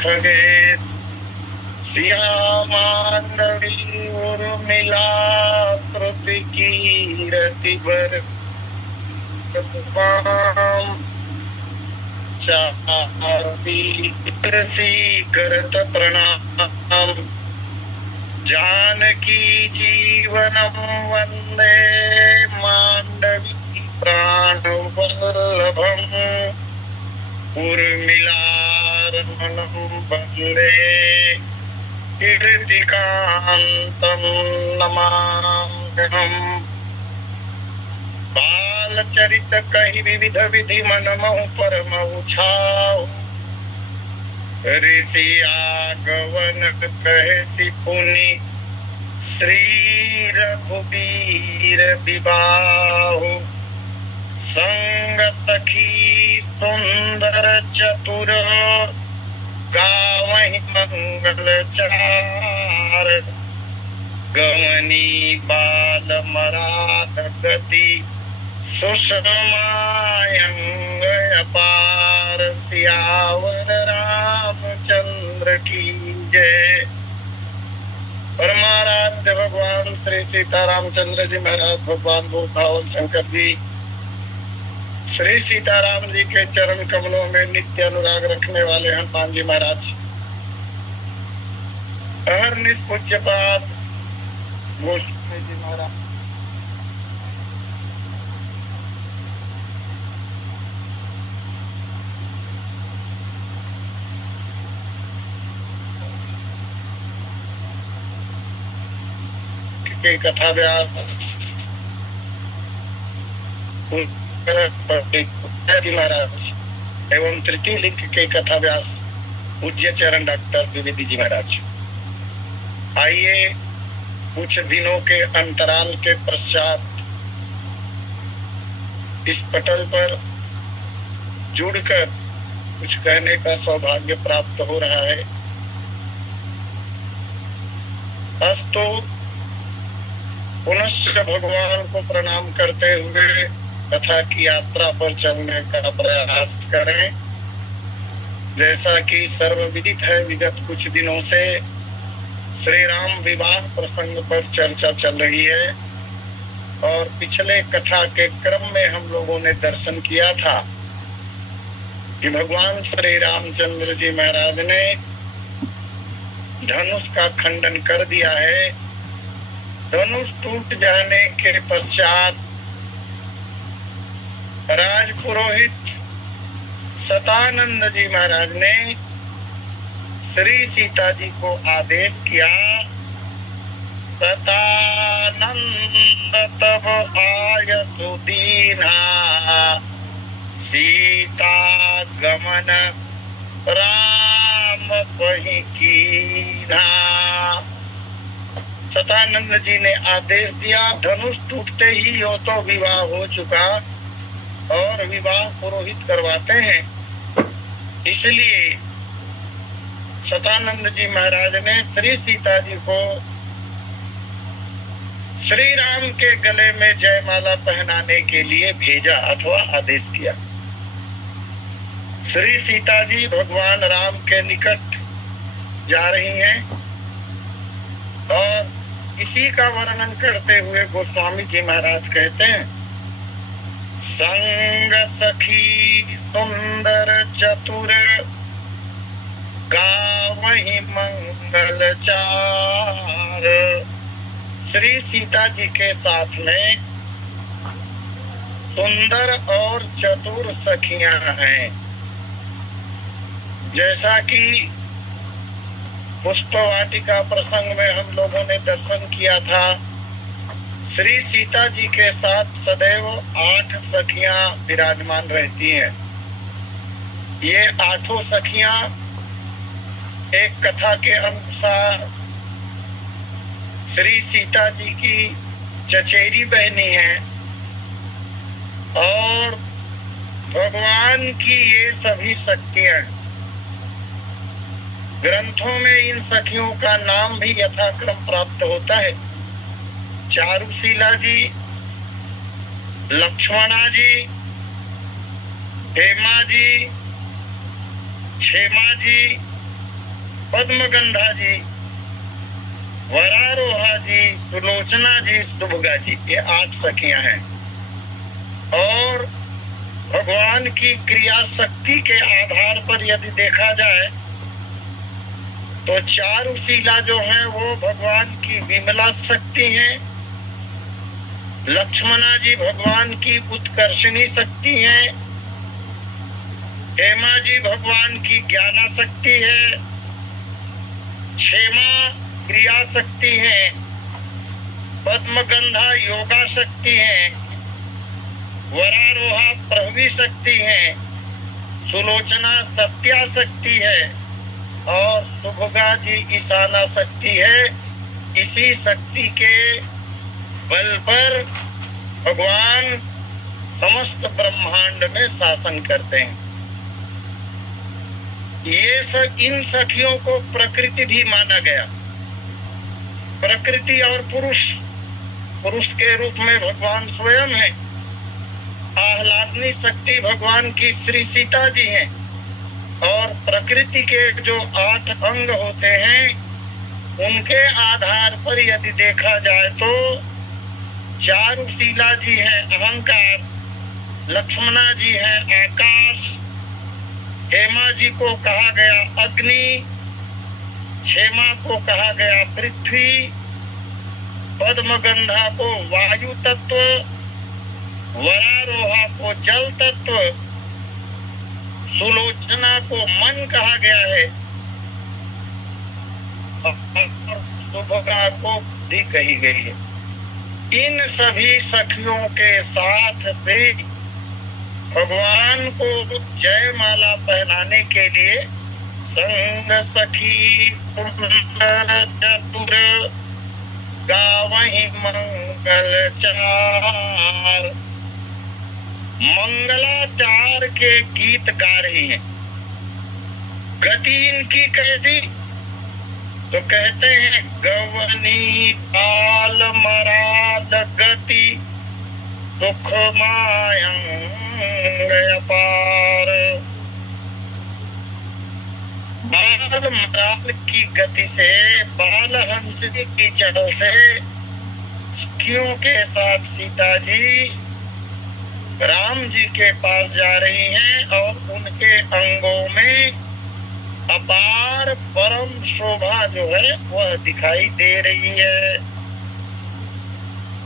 खगेश सिया मांडवी उर्मिला श्रुति कीरति बर करत प्रणाम जानकी जीवनम वंदे मांडवी प्राण वल्लभम उर्मिलारमणं वंदे कीर्तिकान्तं नमाम्यहम्। बालचरित कहि विविध विधि मन महु परम उछाओ ऋषि आगवन कहसी पुनि श्री रघुबीर विबाहु संग सखी सुंदर चतुर गावहि मंगल चार गमनी बाल मराठ गति सुषमायंग अपार सियावर रामचंद्र की जय। परमाराध्य भगवान श्री सीतारामचंद्र जी महाराज, भगवान भूपावन शंकर जी श्री सीताराम जी के चरण कमलों में नित्य अनुराग रखने वाले हनुमान जी महाराज, अहरनिश पूज्यपाद गोस्वामी जी महाराज, के कथा व्यास जी महाराज एवं तृतीय लिंग के कथा व्यास पूज्य चरण डॉक्टर द्विवेदी जी महाराज। आइए कुछ दिनों के अंतराल के पश्चात इस पटल पर जुड़कर कुछ कहने का सौभाग्य प्राप्त हो रहा है। अस्तु पुनश्च भगवान को प्रणाम करते हुए कथा की यात्रा पर चलने का प्रयास करें। जैसा कि सर्वविदित है, विगत कुछ दिनों से श्री राम विवाह प्रसंग पर चर्चा चल रही है और पिछले कथा के क्रम में हम लोगों ने दर्शन किया था कि भगवान श्री रामचंद्र जी महाराज ने धनुष का खंडन कर दिया है। धनुष टूट जाने के पश्चात राजपुरोहित सतानंद जी महाराज ने श्री सीता जी को आदेश किया, सतानंद तब आय सुदीना सीता गमन राम पहि कीना। सतानंद जी ने आदेश दिया, धनुष टूटते ही हो तो विवाह हो चुका और विवाह पुरोहित करवाते हैं। इसलिए सतानंद जी महाराज ने श्री सीता जी को श्री राम के गले में जयमाला पहनाने के लिए भेजा अथवा आदेश किया। श्री सीता जी भगवान राम के निकट जा रही हैं और इसी का वर्णन करते हुए गोस्वामी जी महाराज कहते हैं, संग सखी सुंदर चतुर गावहि मंगल चार। श्री सीता जी के साथ में सुंदर और चतुर सखियां हैं। जैसा कि पुष्प वाटिका प्रसंग में हम लोगों ने दर्शन किया था, श्री सीता जी के साथ सदैव 8 सखियां विराजमान रहती हैं। ये 8 सखियां एक कथा के अनुसार श्री सीता जी की चचेरी बहनी हैं और भगवान की ये सभी शक्तियां। ग्रंथों में इन सखियों का नाम भी यथाक्रम प्राप्त होता है। चारुशीला जी, लक्ष्मणा जी, हेमा जी, क्षेमा जी पद्मगंधा जी, वरारोहा जी, सुलोचना जी, शुभगा जी, ये 8 सखियां हैं। और भगवान की क्रिया शक्ति के आधार पर यदि देखा जाए तो चारुशीला जो है वो भगवान की विमला शक्ति हैं, लक्ष्मणा जी भगवान की उत्कर्षणी शक्ति हैं, हेमा जी भगवान की ज्ञाना शक्ति है, क्षेमा क्रिया शक्ति है, पद्मगंधा योगा शक्ति है, वरारोहा प्रभवी शक्ति है, सुलोचना सत्या शक्ति है और शुभगा जी ईशाना शक्ति है। इसी शक्ति के बल पर भगवान समस्त ब्रह्मांड में शासन करते हैं। ये सब इन सखियों को प्रकृति भी माना गया। प्रकृति और पुरुष के रूप में भगवान स्वयं है। आह्लादनी शक्ति भगवान की श्री सीता जी हैं और प्रकृति के जो 8 अंग होते हैं उनके आधार पर यदि देखा जाए तो चारुशीला जी हैं अहंकार, लक्ष्मणा जी हैं आकाश, हेमा जी को कहा गया अग्नि, क्षेमा को कहा गया पृथ्वी, पद्मगंधा को वायु तत्व, वरारोहा को जल तत्व, सुलोचना को मन कहा गया है और शुभगा को बुद्धि कही गई है। इन सभी सखियों के साथ से भगवान को जयमाला पहनाने के लिए संग सखी सुंदर चतुर गावहि मंगल चार, मंगलाचार के गीत गा रही हैं। गति इनकी कैसी तो कहते हैं गवनी पाल मराल गति सुख मायंग अपार। बाल मराल की गति से, बाल हंस की चल से सखियों के साथ सीता जी राम जी के पास जा रही हैं और उनके अंगों में अपार परम शोभा जो है वह दिखाई दे रही है।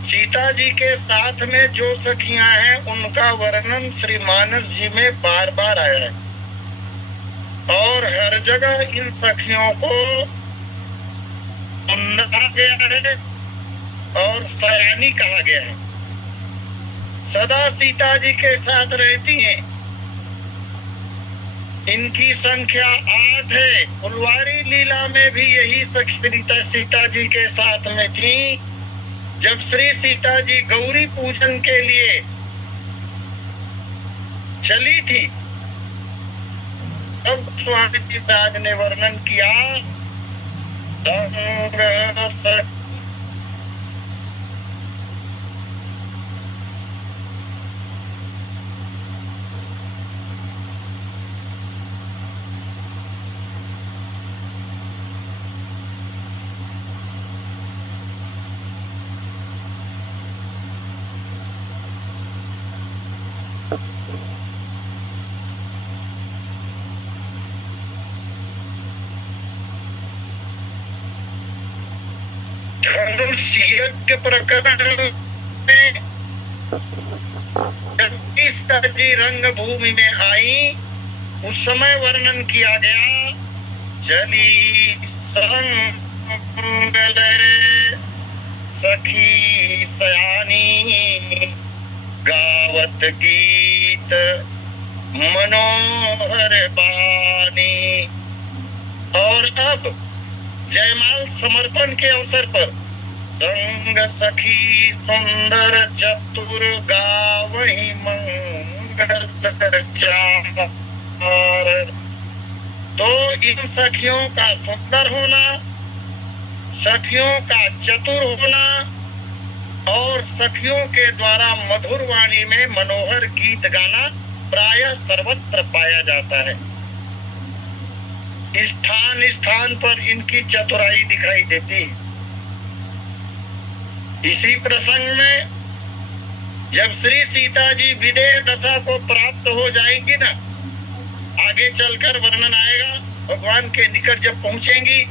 सीता जी के साथ में जो सखियां हैं उनका वर्णन श्री मानस जी में बार बार आया है और हर जगह इन सखियों को कहा गया है और सयानी कहा गया है। सदा सीता जी के साथ रहती हैं। इनकी संख्या 8 है। फुलवारी लीला में भी यही सखी सीता जी के साथ में थी। जब श्री सीता जी गौरी पूजन के लिए चली थी तब स्वामी जी महाराज ने वर्णन किया धनुष यज्ञ प्रकरण में सीता जी रंगभूमि में आई उस समय वर्णन किया गया चली संगल सखी सयानी गावत गीत मनोहर बानी। और अब जयमाल समर्पण के अवसर पर संग सखी सुंदर चतुर गावहि मंगल चार। तो इन सखियों का सुंदर होना, सखियों का चतुर होना और सखियों के द्वारा मधुर वाणी में मनोहर गीत गाना प्रायः सर्वत्र पाया जाता है। स्थान स्थान पर इनकी चतुराई दिखाई देती है। इसी प्रसंग में जब श्री सीता जी विदेह दशा को प्राप्त हो जाएंगी ना, आगे चलकर वर्णन आएगा, भगवान के निकट जब पहुंचेंगी,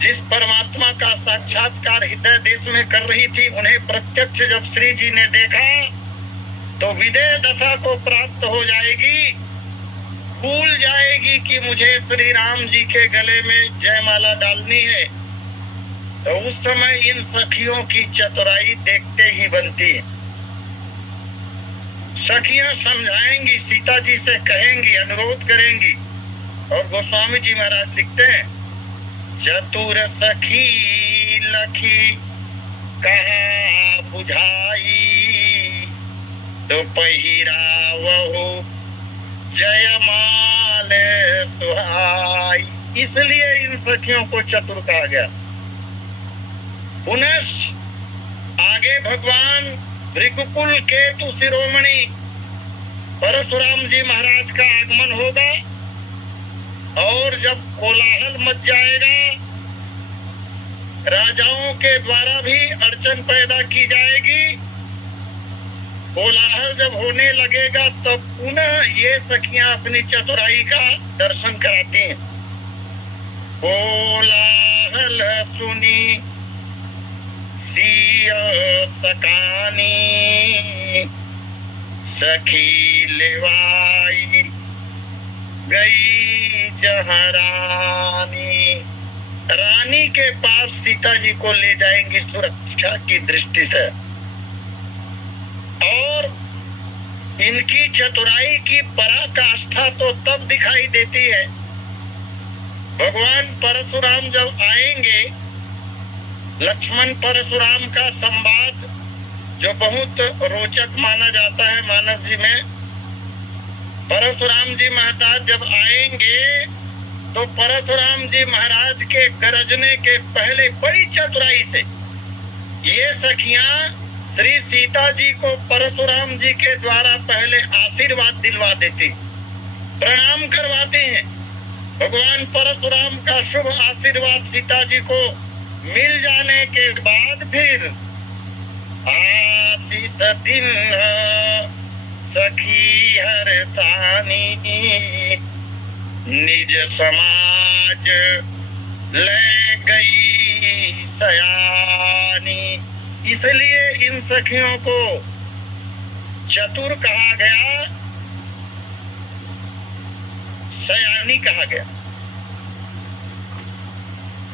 जिस परमात्मा का साक्षात्कार हृदय देश में कर रही थी, उन्हें प्रत्यक्ष जब श्री जी ने देखा तो विदेह दशा को प्राप्त हो जाएगी, भूल जाएगी कि मुझे श्री राम जी के गले में जयमाला डालनी है। तो उस समय इन सखियों की चतुराई देखते ही बनती है। सखियां समझाएंगी, सीता जी से कहेंगी, अनुरोध करेंगी, और गोस्वामी जी महाराज लिखते हैं, चतुर सखी लखी कहा बुझाई, तो पहिरा वहु जयमाल सुहाई। इसलिए इन सखियों को चतुर कहा गया। पुनः आगे भगवान भृगुकुल केतु शिरोमणि परशुराम जी महाराज का आगमन होगा, और जब कोलाहल मच जाएगा, राजाओं के द्वारा भी अड़चन पैदा की जाएगी, कोलाहल जब होने लगेगा तो पुनः ये सखियां अपनी चतुराई का दर्शन कराती हैं। कोलाहल सुनी सिय सकानी, सखी लेवाई गई जहाँ रानी। रानी के पास सीता जी को ले जाएंगी सुरक्षा की दृष्टि से, और इनकी चतुराई की पराकाष्ठा तो तब दिखाई देती है, भगवान परशुराम जब आएंगे, लक्ष्मण परशुराम का संवाद जो बहुत रोचक माना जाता है मानस जी में। परशुराम जी महाराज जब आएंगे तो परशुराम जी महाराज के गरजने के पहले बड़ी चतुराई से ये सखियां श्री सीता जी को परशुराम जी के द्वारा पहले आशीर्वाद दिलवा देती, प्रणाम करवाते हैं। भगवान परशुराम का शुभ आशीर्वाद सीता जी को मिल जाने के बाद फिर आशीष दिन सखी हर सानी, निज समाज ले गई सयानी। इसलिए इन सखियों को चतुर कहा गया, सयानी कहा गया।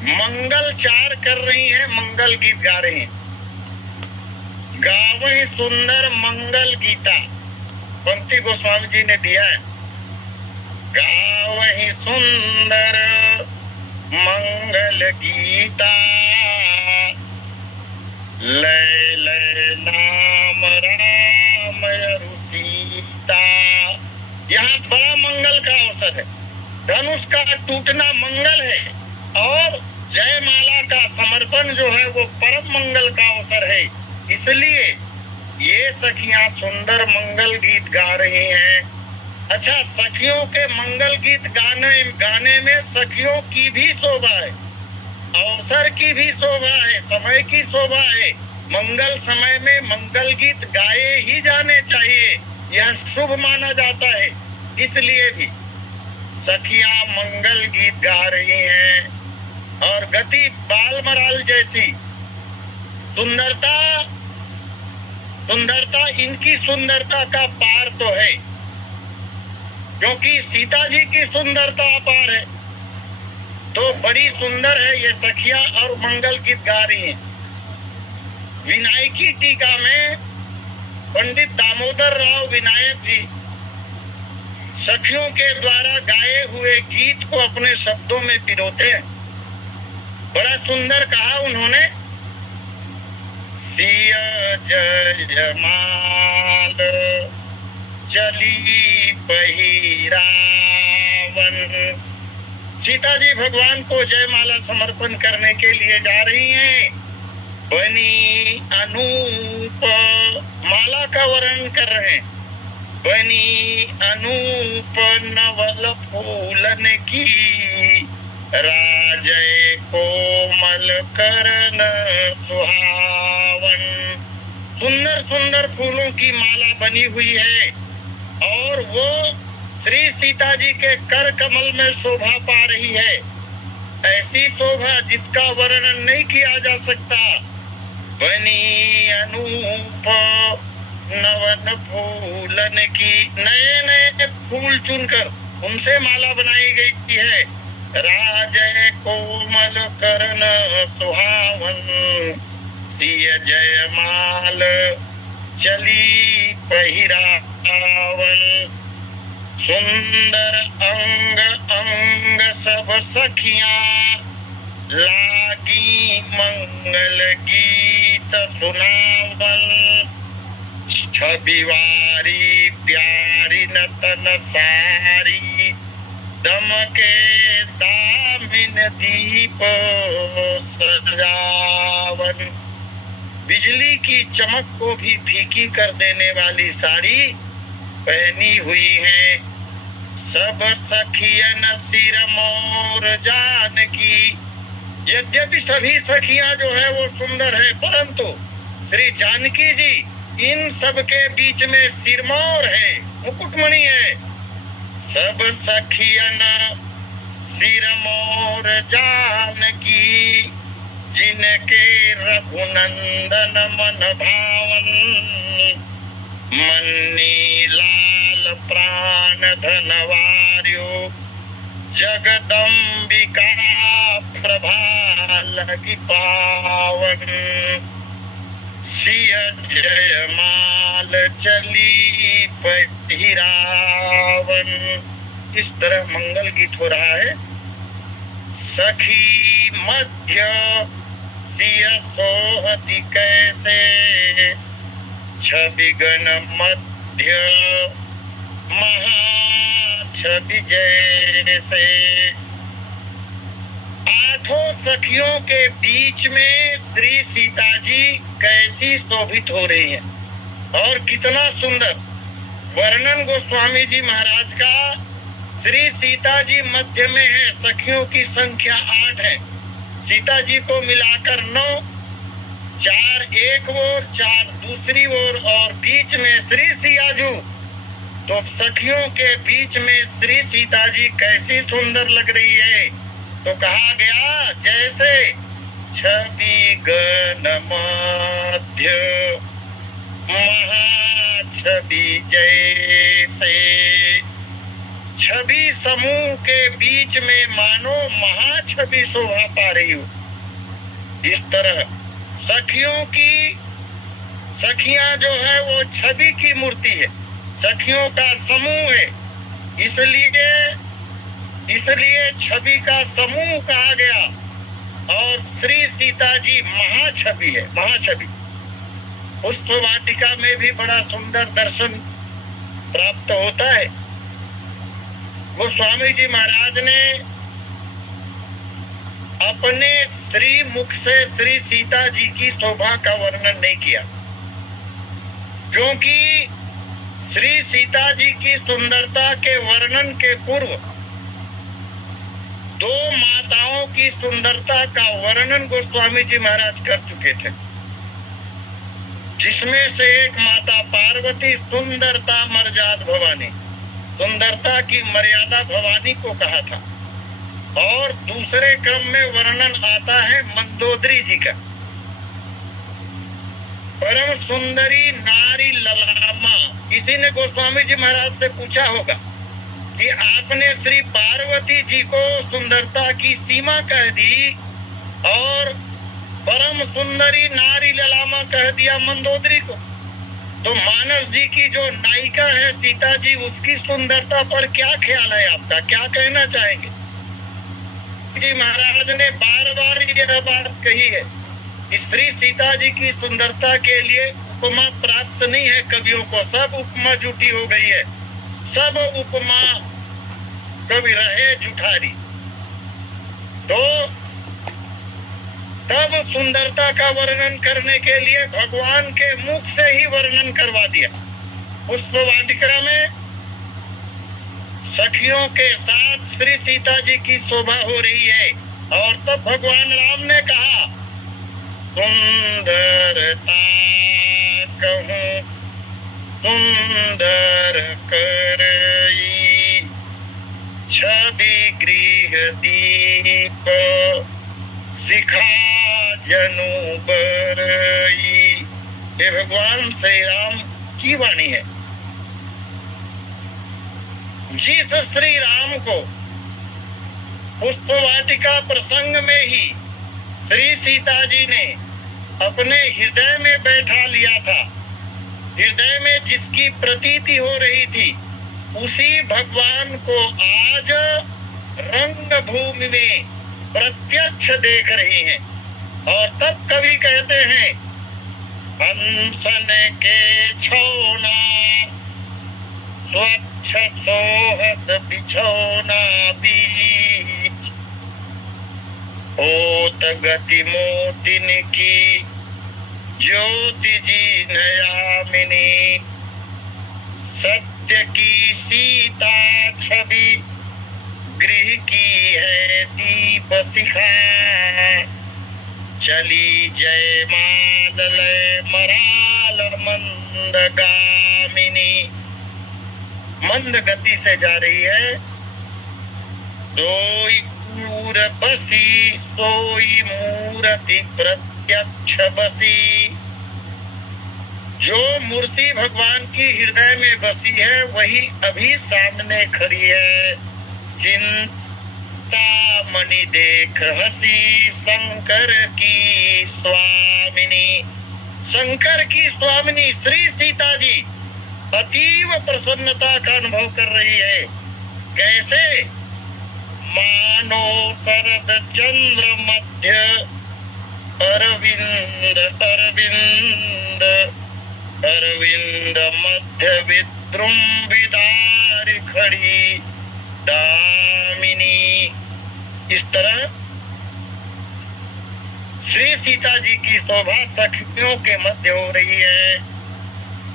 मंगल चार कर रही हैं, मंगल गीत गा रही हैं। गावहि सुंदर मंगल गीता, पंक्ति गोस्वामी जी ने दिया है। गावहि सुंदर मंगल गीता, लय लय नाम राम अरु सीता। यहाँ बड़ा मंगल का अवसर है, धनुष का टूटना मंगल है, और जयमाला का समर्पण जो है वो परम मंगल का अवसर है। इसलिए ये सखियां सुंदर मंगल गीत गा रही हैं। अच्छा, सखियों के मंगल गीत गाने में सखियों की भी शोभा है, अवसर की भी शोभा है, समय की शोभा है। मंगल समय में मंगल गीत गाए ही जाने चाहिए, यह शुभ माना जाता है। इसलिए भी सखियां मंगल गीत गा रही हैं, और गति बालमराल जैसी सुंदरता इनकी सुंदरता का पार तो है, क्योंकि सीता जी की सुंदरता अपार है, तो बड़ी सुंदर है ये सखियां, और मंगल गीत गा रही हैं। विनायकी टीका में पंडित दामोदर राव विनायक जी सखियों के द्वारा गाए हुए गीत को अपने शब्दों में पिरोते हैं। बड़ा सुंदर कहा उन्होंने, सिया जयमाल चली पहिरावन। सीता जी भगवान को जयमाला समर्पण करने के लिए जा रही हैं। बनी अनूप, माला का वर्णन कर रहे हैं। बनी अनूप नवल फूलन की, राजय कोमल करण सुहावन। सुंदर सुंदर फूलों की माला बनी हुई है और वो श्री सीता जी के कर कमल में शोभा पा रही है। ऐसी शोभा जिसका वर्णन नहीं किया जा सकता। बनी अनूप नवन फूलन की, नए नए फूल चुनकर उनसे माला बनाई गई है। राजय कोमल करण सुहावन, सिय जयमाल चली पहिरावन। सुंदर अंग अंग सब सखियां, लागी मंगल गीत सुनावन। छबिवारी प्यारी नतन सारी, दमके दामिन दीप सजावन। बिजली की चमक को भी फीकी कर देने वाली साड़ी पहनी हुई है। सब सखियन सिर मोर जानकी। यद्यपि सभी सखियां जो है वो सुंदर है, परंतु श्री जानकी जी इन सब के बीच में सिरमौर है, मुकुटमणि है। सब सखियन सिर मोर जानकी, जिनके रघुनंदन मन भावन। मन्नी लाल प्राण धनवार्यो, जगदम्बिका प्रभा लगी पावन। सिय जयमाल चली पहिरावन। इस तरह मंगल गीत हो रहा है। सखी मध्य सिय सोहति कैसे, छबिगन मध्य महा छवि जैसे। आठों सखियों के बीच में श्री सीता जी कैसी शोभित हो रही है और कितना सुंदर। वर्णन गोस्वामी जी महाराज का, श्री सीता जी मध्य में है, सखियों की संख्या 8 है। सीता जी को मिलाकर 9, 4 एक ओर, 4 दूसरी ओर और बीच में श्री सियाजू। तो सखियों के बीच में श्री सीता जी कैसी सुंदर लग रही है। तो कहा गया जैसे छवि गण मध्य महा छवि जैसे। छवि समूह के बीच में मानो महाछवि शोभा पा रही हो। इस तरह सखियां जो है वो छवि की मूर्ति है, सखियों का समूह है। इसलिए छवि का समूह कहा गया। और श्री सीता जी महाछवि है, महाछवि। पुष्प वाटिका में भी बड़ा सुंदर दर्शन प्राप्त होता है। गोस्वामी जी महाराज ने अपने श्री मुख से श्री सीता जी की शोभा का वर्णन नहीं किया, क्योंकि श्री सीता जी की सुंदरता के वर्णन के पूर्व 2 माताओं की सुंदरता का वर्णन गोस्वामी जी महाराज कर चुके थे, जिसमें से एक माता पार्वती सुंदरता मर्यादा भवानी, सुंदरता की मर्यादा भवानी को कहा था। और दूसरे क्रम में वर्णन आता है मंदोदरी जी का। परम सुंदरी नारी ललामा। किसी ने गोस्वामी जी महाराज से पूछा होगा कि आपने श्री पार्वती जी को सुंदरता की सीमा कह दी और परम सुंदरी नारी ललामा कह दिया मंदोदरी को। तो मानस जी की जो नायिका है सीता जी, उसकी सुंदरता पर क्या ख्याल है आपका, क्या कहना चाहेंगे? जी महाराज ने बार बार यह बात कही है कि श्री सीता जी की सुंदरता के लिए उपमा प्राप्त नहीं है कवियों को। सब उपमा झूठी हो गई है, सब उपमा कवि रहे जुठारी। तो तब सुंदरता का वर्णन करने के लिए भगवान के मुख से ही वर्णन करवा दिया। पुष्प वाटिका में सखियों के साथ श्री सीता जी की शोभा हो रही है। और तब भगवान राम ने कहा, सुंदरता कहूँ सुंदर करई, छवि गृह दीप सिखा जनु बरई। ये भगवान श्री राम की वाणी है। जिस श्री राम को पुष्प वाटिका प्रसंग में ही श्री सीता जी ने अपने हृदय में बैठा लिया था, हृदय में जिसकी प्रतीति हो रही थी, उसी भगवान को आज रंग भूमि में प्रत्यक्ष देख रही हैं। और तब कवि कहते हैं, हंसन के छौना स्वच्छ सोहत बिछौना बीच, होत गति मोतिन की ज्योति जी नयामिनी। सत्य की सीता छवि गृह की है दीप शिखा, चली जय माल लय मराल मंदगामिनी। मंद गति से जा रही है। सोई दूर बसी सोई मूर्ति प्रत्यक्ष बसी। जो मूर्ति भगवान की हृदय में बसी है वही अभी सामने खड़ी है। चिंता मणि देख हसी शंकर की स्वामिनी। शंकर की स्वामिनी श्री सीता जी अतीव प्रसन्नता का अनुभव कर रही है। कैसे? मानो शरद चंद्र मध्य अरविंद अरविंद अरविंद मध्य विद्रुम्बिदार खड़ी दामिनी। इस तरह श्री सीता जी की शोभा सखियों के मध्य हो रही है।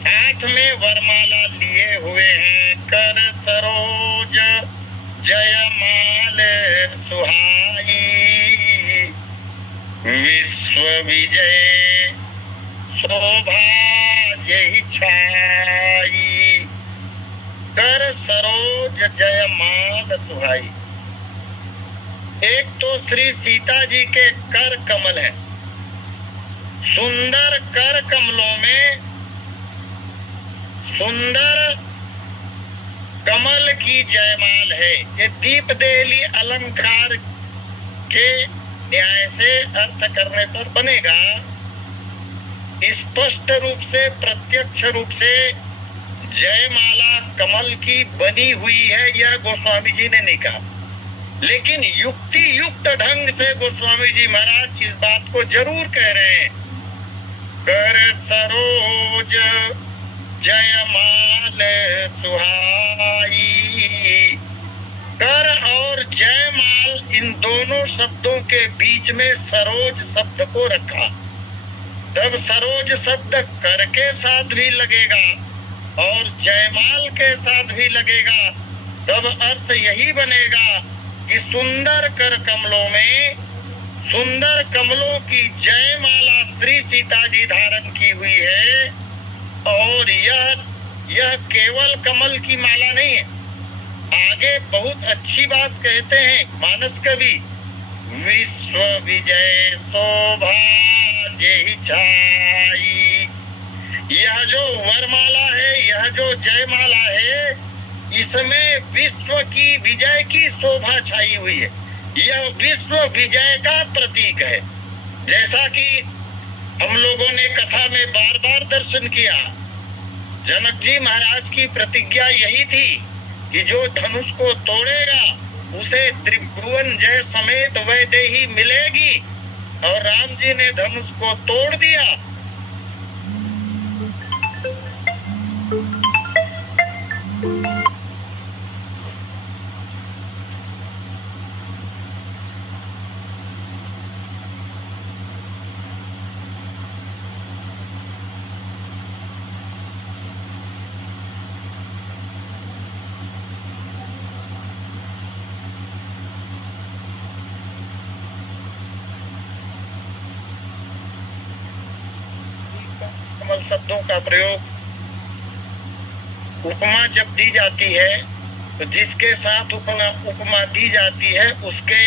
हाथ में वरमाला लिए हुए हैं, कर सरोज जयमाल सुहाई। विश्व विजय शोभा जय छाई, कर सरोज जयमाल सुहाई। एक तो श्री सीता जी के कर कमल हैं। सुंदर कर कमलों में सुंदर कमल की जयमाल है। ये दीप देली अलंकार के न्याय से अर्थ करने पर बनेगा। स्पष्ट रूप से प्रत्यक्ष रूप से जयमाला कमल की बनी हुई है, यह गोस्वामी जी ने नहीं कहा, लेकिन युक्ति युक्त ढंग से गोस्वामी जी महाराज इस बात को जरूर कह रहे हैं। कर सरोज जयमाल सुहाई। कर और जयमाल इन दोनों शब्दों के बीच में सरोज शब्द को रखा। तब सरोज शब्द कर के साथ भी लगेगा और जयमाल के साथ भी लगेगा। तब अर्थ यही बनेगा कि सुंदर कर कमलों में सुंदर कमलों की जयमाला श्री सीता जी धारण की हुई है। और यह केवल कमल की माला नहीं है। आगे बहुत अच्छी बात कहते हैं मानस कवि, विश्व विजय शोभा जय छाई। यह जो वरमाला है, यह जो जयमाला है, इसमें विश्व की विजय की शोभा छाई हुई है। यह विश्व विजय का प्रतीक है। जैसा कि हम लोगों ने कथा में बार बार दर्शन किया, जनक जी महाराज की प्रतिज्ञा यही थी कि जो धनुष को तोड़ेगा उसे त्रिभुवन जय समेत वैदेही मिलेगी। और राम जी ने धनुष को तोड़ दिया। शब्दों का प्रयोग उपमा जब दी जाती है तो जिसके साथ उपमा दी जाती है उसके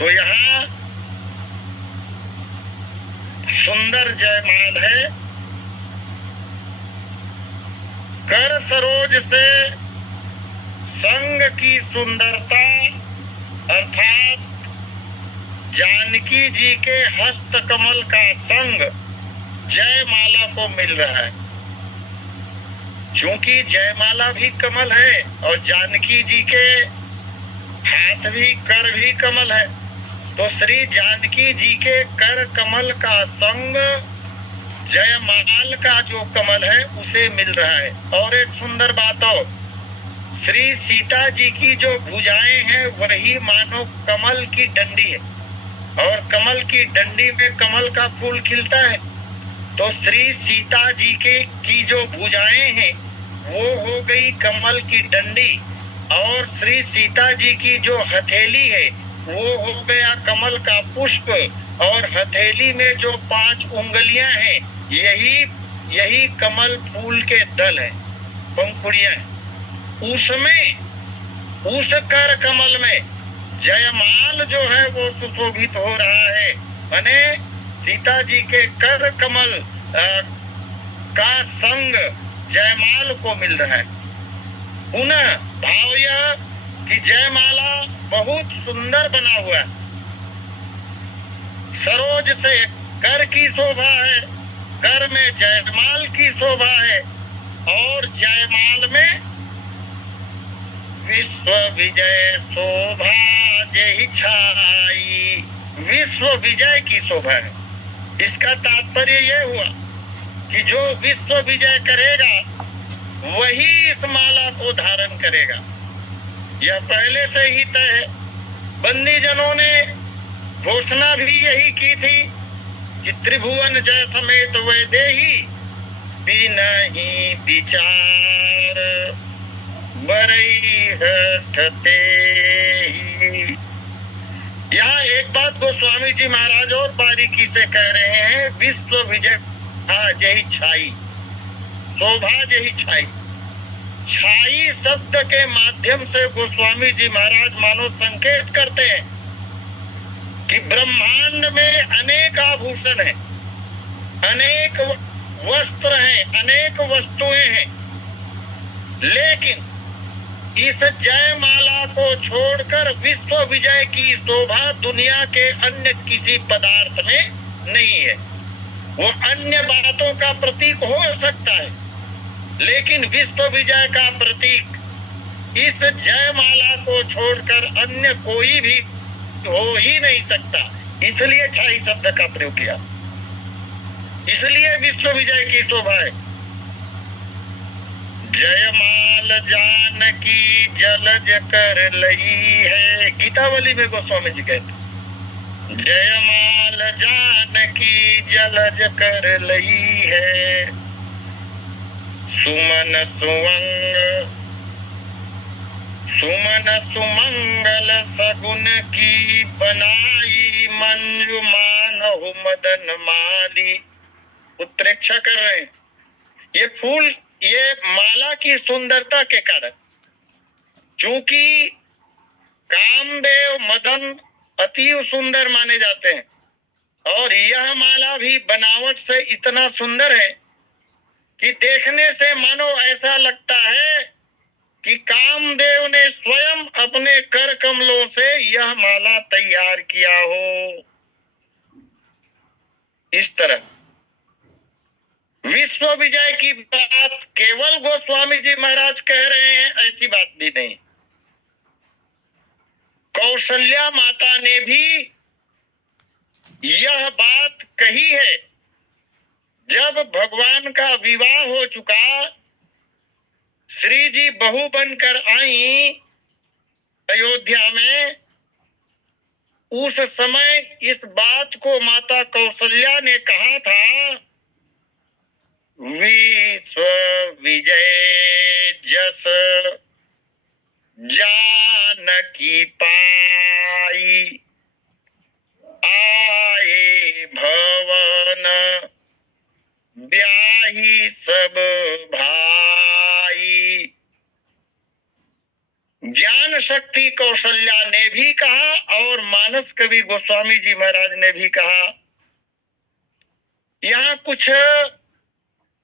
तो यहाँ सुंदर जयमाल है। कर सरोज से संग की सुंदरता अर्थात जानकी जी के हस्त कमल का संग जयमाला को मिल रहा है। क्योंकि जयमाला भी कमल है और जानकी जी के हाथ भी कर भी कमल है, तो श्री जानकी जी के कर कमल का संग जयमाल का जो कमल है उसे मिल रहा है। और एक सुंदर बात और, श्री सीता जी की जो भुजाएं हैं वही मानो कमल की डंडी है और कमल की डंडी में कमल का फूल खिलता है। तो श्री सीता जी की जो भुजाएं हैं वो हो गई कमल की डंडी और श्री सीता जी की जो हथेली है वो हो गया कमल का पुष्प और हथेली में जो 5 उंगलियां हैं यही कमल फूल के दल है, पंखुड़ियां हैं। उसमें उस कर कमल में जयमाल जो है वो सुशोभित हो रहा है, माने सीता जी के कर कमल का संग जयमाल को मिल रहा है। पुनः भाव यह कि जयमाला बहुत सुंदर बना हुआ है। सरोज से कर की शोभा है, कर में जयमाल की शोभा है और जयमाल में विश्व विजय शोभा जय छाई, विश्व विजय की शोभा है। इसका तात्पर्य यह हुआ कि जो विश्व विजय करेगा वही इस माला को धारण करेगा। यह पहले से ही तय है। बंदी जनों ने घोषणा भी यही की थी कि त्रिभुवन जय समेत वैदेही बिनहि विचार बरई हठते ही। यहाँ एक बात गोस्वामी जी महाराज और बारीकी से कह रहे हैं, विश्व विजय जही छाई, शोभा जही छाई। छाई शब्द के माध्यम से गोस्वामी जी महाराज मानो संकेत करते हैं कि ब्रह्मांड में अनेक आभूषण हैं, अनेक वस्त्र हैं, अनेक वस्तुएं हैं, लेकिन इस जयमाला को छोड़कर विश्व विजय की शोभा दुनिया के अन्य किसी पदार्थ में नहीं है। वो अन्य बातों का प्रतीक हो सकता है लेकिन विश्व विजय का प्रतीक इस जयमाला को छोड़कर अन्य कोई भी हो ही नहीं सकता। इसलिए छाई शब्द का प्रयोग किया, इसलिए विश्व विजय की शोभा है। जयमाल जानकी जलज कर लई है, गीतावली में गोस्वामी जी कहते, जयमाल जानकी जलज कर लई है, सुमन सुमंगल सगुन की बनाई, मंजू मानहु मदन माली। उत्प्रेक्षा कर रहे हैं। ये फूल, ये माला की सुंदरता के कारण, चूंकि कामदेव मदन अति सुंदर माने जाते हैं और यह माला भी बनावट से इतना सुंदर है कि देखने से मानो ऐसा लगता है कि कामदेव ने स्वयं अपने कर कमलों से यह माला तैयार किया हो। इस तरह विश्व विजय की बात केवल गोस्वामी जी महाराज कह रहे हैं ऐसी बात भी नहीं, कौशल्या माता ने भी यह बात कही है जब भगवान का विवाह हो चुका, श्री जी बहू बनकर आई अयोध्या में, उस समय इस बात को माता कौशल्या ने कहा था, विश्व विजय जस जानकी पाई, आए भवन ब्याही सब भाई। ज्ञान शक्ति कौशल्या ने भी कहा और मानस कवि गोस्वामी जी महाराज ने भी कहा। यहाँ कुछ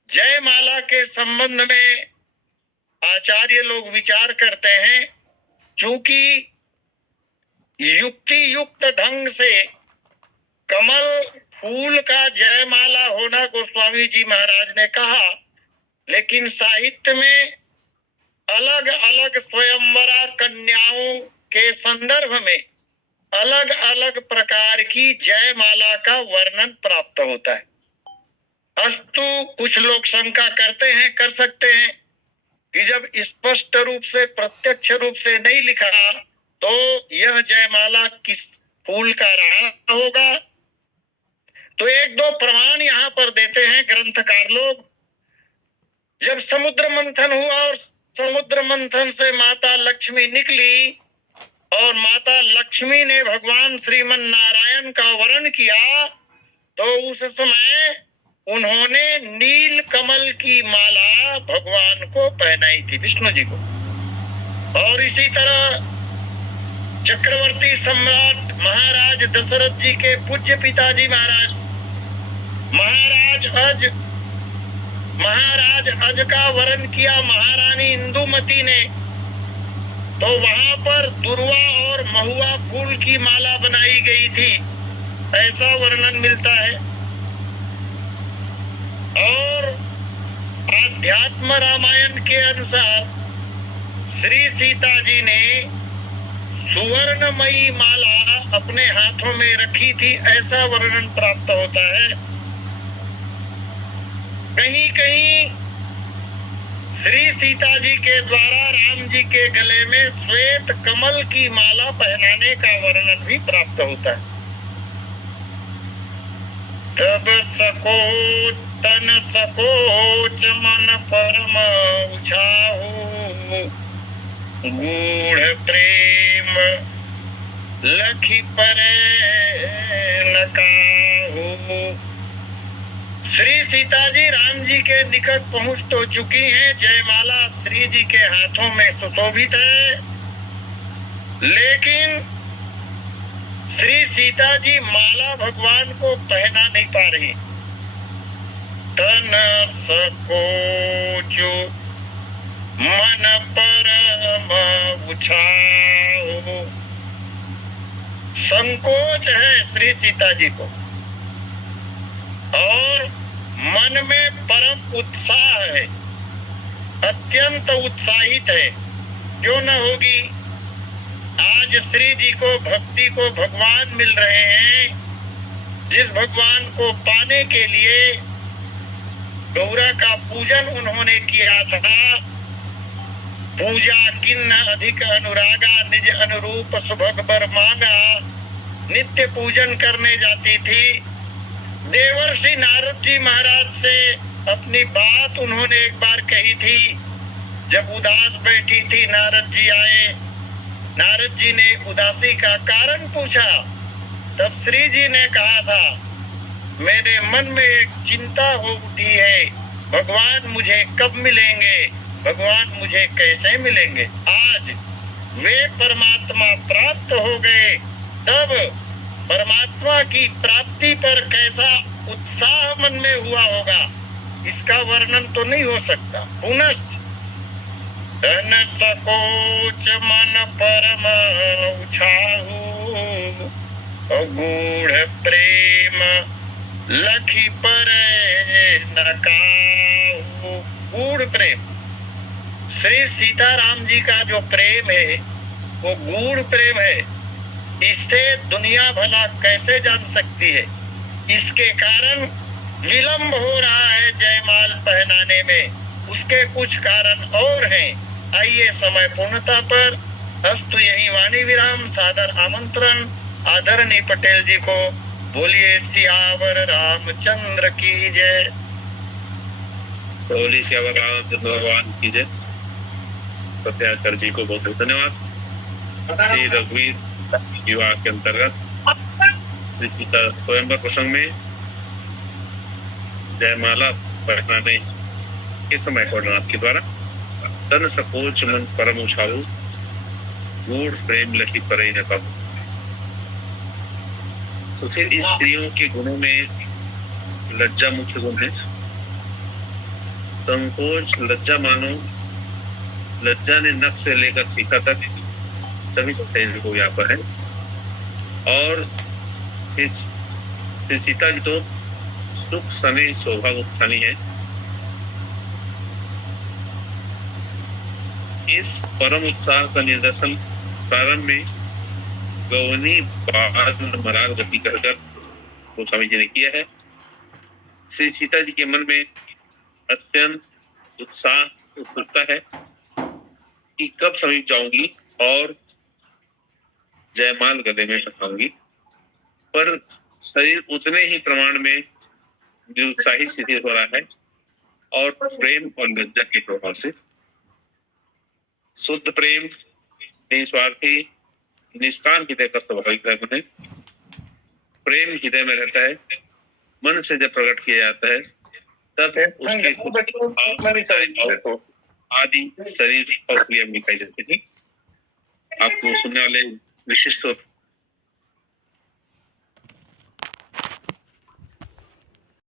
जयमाला के संबंध में आचार्य लोग विचार करते हैं। चूंकि युक्ति युक्त ढंग से कमल फूल का जयमाला होना गोस्वामी जी महाराज ने कहा, लेकिन साहित्य में अलग अलग स्वयंवरा कन्याओं के संदर्भ में अलग अलग प्रकार की जयमाला का वर्णन प्राप्त होता है। अस्तु कुछ लोग शंका करते हैं, कर सकते हैं कि जब स्पष्ट रूप से प्रत्यक्ष रूप से नहीं लिखा तो यह जयमाला किस फूल का रहा होगा। तो एक दो प्रमाण यहाँ पर देते हैं ग्रंथकार लोग। जब समुद्र मंथन हुआ और समुद्र मंथन से माता लक्ष्मी निकली और माता लक्ष्मी ने भगवान श्रीमन नारायण का वर्ण किया, तो उस समय उन्होंने नील कमल की माला भगवान को पहनाई थी, विष्णु जी को। और इसी तरह चक्रवर्ती सम्राट महाराज दशरथ जी के पूज्य पिताजी महाराज अज का वरण किया महारानी इंदुमती ने, तो वहां पर दुर्वा और महुआ फूल की माला बनाई गई थी, ऐसा वर्णन मिलता है। और आध्यात्म रामायण के अनुसार श्री सीता जी ने सुवर्णमयी माला अपने हाथों में रखी थी, ऐसा वर्णन प्राप्त होता है। कहीं कहीं श्री सीता जी के द्वारा राम जी के गले में श्वेत कमल की माला पहनाने का वर्णन भी प्राप्त होता है। तब सकोच तन सकोच मन परम उछाहु, गूढ़ प्रेम लखी परे न काहू। श्री सीता जी राम जी के निकट पहुंच तो चुकी हैं, जयमाला श्री जी के हाथों में सुशोभित है, लेकिन श्री सीता जी माला भगवान को पहना नहीं पा रही। तन सकोच मन परम उछाहु, संकोच है श्री सीता जी को और मन में परम उत्साह है, अत्यंत उत्साहित है। क्यों न होगी, आज श्री जी को भक्ति को भगवान मिल रहे हैं, जिस भगवान को पाने के लिए गौरा का पूजन उन्होंने किया था। पूजा किन्न अधिक अनुरागा, निज अनुरूप सुभग बर मांगा, नित्य पूजन करने जाती थी। देवर्षि नारद जी महाराज से अपनी बात उन्होंने एक बार कही थी। जब उदास बैठी थी, नारद जी आए, नारद जी ने उदासी का कारण पूछा। तब श्री जी ने कहा था, मेरे मन में एक चिंता हो उठी है, भगवान मुझे कब मिलेंगे, भगवान मुझे कैसे मिलेंगे। आज वे परमात्मा प्राप्त हो गए, तब परमात्मा की प्राप्ति पर कैसा उत्साह मन में हुआ होगा, इसका वर्णन तो नहीं हो सकता। पुनश्च तन सकोच मन परम उछाहु, गूढ़ प्रेम लखी परे न काहू। गूढ़ प्रेम, श्री सीताराम जी का जो प्रेम है वो गूढ़ प्रेम है, इसे दुनिया भला कैसे जान सकती है। इसके कारण विलंब हो रहा है जयमाल पहनाने में, उसके कुछ कारण और हैं। आइए समय पूर्णता पर। अस्तु यही वाणी विराम। सादर आमंत्रण आदरणीय पटेल जी को। बोलिए सियावर रामचंद्र की जय। बोलिए सियावर रामचंद्र भगवान की जय। सत्याचार्य जी को बहुत बहुत धन्यवाद। श्री रघुवीर विवाह के अंतर्गत श्री सीता स्वयंवर प्रसंग में जयमाला पहनाने के समय कोडनाथ के द्वारा तन सकोच मन परम उछालू, गूढ़ प्रेम लखी परई न पाऊ। सुशील स्त्रियों के गुणों में लज्जा मुख्य गुण है। संकोच लज्जा मानो, लज्जा ने नख से लेकर सीखा तक सभी शरीर को व्यापा है। और फिर सीता जी तो सुख सने शोभा उत्थानी है। इस परम उत्साह का निदर्शन प्रारंभ में गौनी बाल मरार गति कहकर गोस्वामी जी ने किया है। श्री सीता जी के मन में अत्यंत उत्साह उत्सुकता है कि कब समीप जाऊंगी और जयमाल गले में पहनाऊंगी, पर शरीर उतने ही प्रमाण में निरुत्साहित स्थिति हो रहा है और प्रेम और लज्जा के प्रभाव से। शुद्ध प्रेम निस्वार्थी निष्काम हृदय का स्वाभाविक धर्म है। प्रेम हृदय में रहता है, मन से जब प्रकट किया जाता है तब उसके आदि शरीर और क्रिया दिखाई देती है। आपको सुनने वाले विशिष्ट